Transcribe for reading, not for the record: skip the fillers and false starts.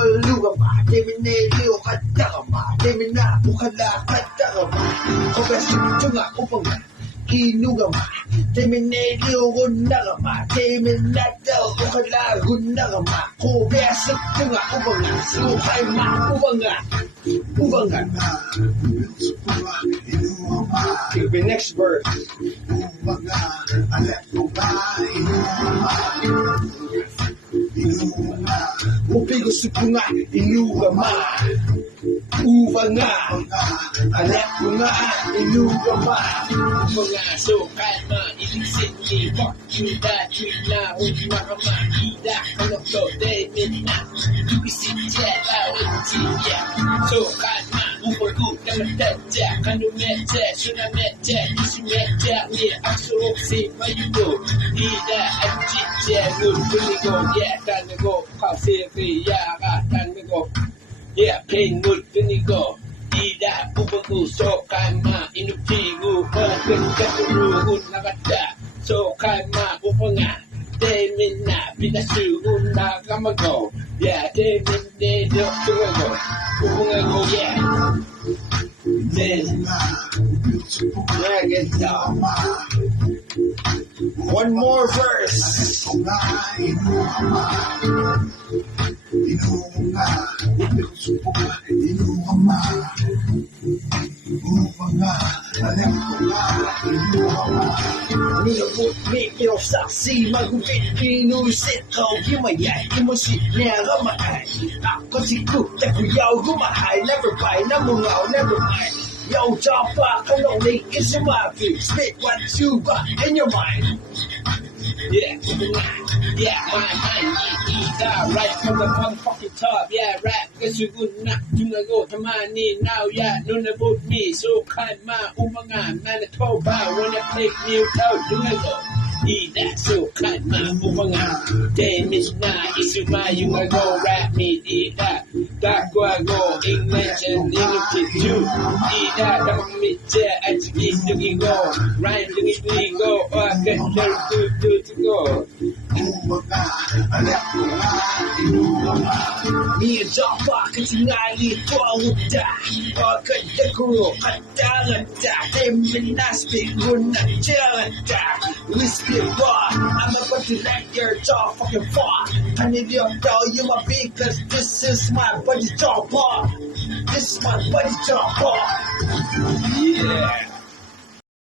Walugama, Deminelio Katagama, Demina, Bukala Katagama, Kogasunga, Upanga, Kinugama, Deminelio Gunagama, Deminata, Bukala Gunagama, Kogasunga, Upanga, Suhaima, Upanga. The next verse. Mupigo supunga inugama uvanga anak bunga inugama bunga sokama ilisini wakida twina unmakama ida kanokto demina tuisitya awetiya sokama upoku kamataja kanumete sunamete isimete ni aksoksi mayugo ida ajitya nulunigo kanago pasiri ya kanago pain nulunigo ida upoku sokama inupigu kakuru unagata sokama upanga demina pinasu unagamago demine doktogo upungago then get down. One more verse. Mio saksi magupit pinusit kau gimayay imusit niya ramay ako siku takuyaw gumahay never buy namungaw never mind yo japa kalong is your mind spit what you got in your mind my mind right from the motherfucking top rap cause you good not do not go to money now none about me so kind ma umanga Manitoba when I take new out do not go that so kind ma umanga damn is not isuma you go rap me that go English and English too that me I go right go or get to go ni japa ketingali tuauda kadekuro kadangata deminasti gunajata whiskey bar I'm about to let your jaw fucking fall and if you know you my big cause this is my buddy jaw bar this is my buddy jaw bar